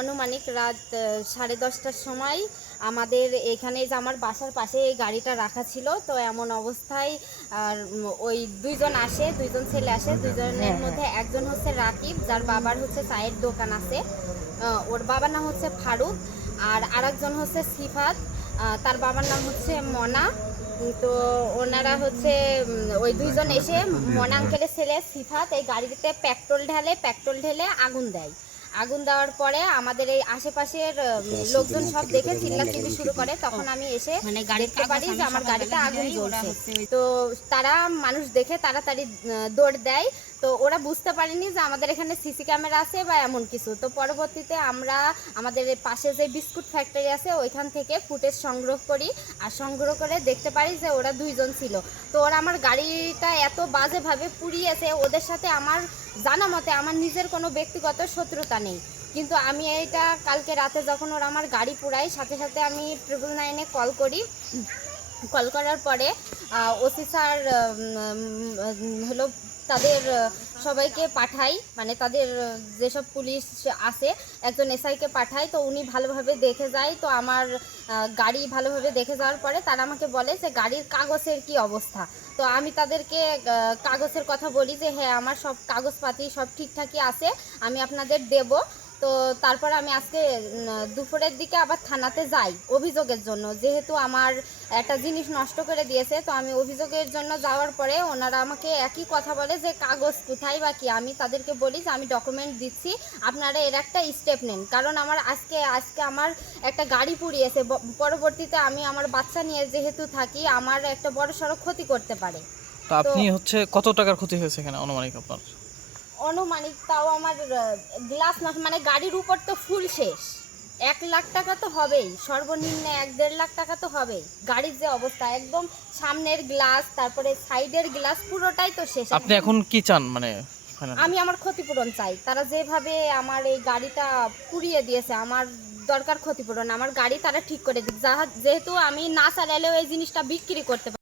আনুমানিক রাত 10:30টার সময় আমাদের এখানে যে আমার বাসার পাশে এই গাড়িটা রাখা ছিল, তো এমন অবস্থায় আর ওই দুইজন আসে, দুইজন ছেলে আসে। দুইজনের মধ্যে একজন হচ্ছে রাকিব, যার বাবার হচ্ছে চায়ের দোকান আছে, ওর বাবার নাম হচ্ছে ফারুক। আর আরেকজন হচ্ছে সিফাত, তার বাবার নাম হচ্ছে মনা। তো ওনারা হচ্ছে ওই দুইজন এসে মনা আঙ্কেলের ছেলে সিফাত এই গাড়িতে পেট্রোল ঢেলে আগুন দেয়। আগুন দেওয়ার পরে আমাদের এই আশেপাশের লোকজন সব দেখে চিল্লাচিল্লি শুরু করে। তখন আমি এসে দেখতে পারি যে আমার গাড়িতে আগুন জ্বলছে। তো তারা মানুষ দেখে তাড়াতাড়ি দৌড় দেয়। তো ওরা বুঝতে পারেনি যে আমাদের এখানে সিসি ক্যামেরা আছে বা এমন কিছু। তো পরবর্তীতে আমরা আমাদের পাশে যে বিস্কুট ফ্যাক্টরি আছে ওইখান থেকে ফুটেজ সংগ্রহ করি, আর সংগ্রহ করে দেখতে পারি যে ওরা দুইজন ছিল। তো ওরা আমার গাড়িটা এত বাজেভাবে পুড়িয়েছে, ওদের সাথে আমার জানা মতে আমার নিজের কোনো ব্যক্তিগত শত্রুতা নেই। কিন্তু আমি এইটা কালকে রাতে যখন ওরা আমার গাড়ি পুড়ায়, সাথে সাথে আমি 999-এ কল করি। কল করার পরে ওসি স্যার হলো তাদের সবাইকে পাঠাই, মানে তাদের যেসব পুলিশ আছে একজন এসআইকে পাঠাই। তো উনি ভালোভাবে দেখে যায়। তো আমার গাড়ি ভালোভাবে দেখে যাওয়ার পরে তারা আমাকে বলে যে গাড়ির কাগজের কি অবস্থা। তো আমি তাদেরকে কাগজের কথা বলি যে হ্যাঁ, আমার সব কাগজপাতি সব ঠিকঠাকই আছে, আমি আপনাদের দেব। তো তারপর আমি আজকে দুপুরের দিকে আবার থানাতে যাই অভিযোগের জন্য, যেহেতু আমার একটা জিনিস নষ্ট করে দিয়েছে। তো আমি অভিযোগের জন্য যাওয়ার পরে ওনারা আমাকে একই কথা বলে যে কাগজ কোথায় বা কি। আমি তাদেরকে বলি যে আমি ডকুমেন্ট দিচ্ছি, আপনারা এর একটা স্টেপ নেন, কারণ আমার আজকে আমার একটা গাড়ি পুড়িয়েছে। পরবর্তীতে আমি আমার বাচ্চা নিয়ে যেহেতু থাকি, আমার একটা বড়সড় ক্ষতি করতে পারে। তো আপনি হচ্ছে কত টাকার ক্ষতি হয়েছে এখানে আনুমানিক আপনার? অনুমানিক তাও আমার গ্লাস না, মানে গাড়ির উপর তো ফুল শেষ। 1 লাখ টাকা তো হবেই, সর্বনিম্ন 1-1.5 লাখ টাকা তো হবেই। গাড়ির যে অবস্থা, একদম সামনের গ্লাস, তারপরে সাইডের গ্লাস, পুরোটাই তো শেষ। আপনি এখন কি চান মানে? আমি আমার ক্ষতিপূরণ চাই। তারা যেভাবে আমার এই গাড়িটা পুড়িয়ে দিয়েছে, আমার দরকার ক্ষতিপূরণ। আমার গাড়ি তারা ঠিক করে দিক, যেহেতু আমি না চালালেও এই জিনিসটা বিক্রি করতে পারি।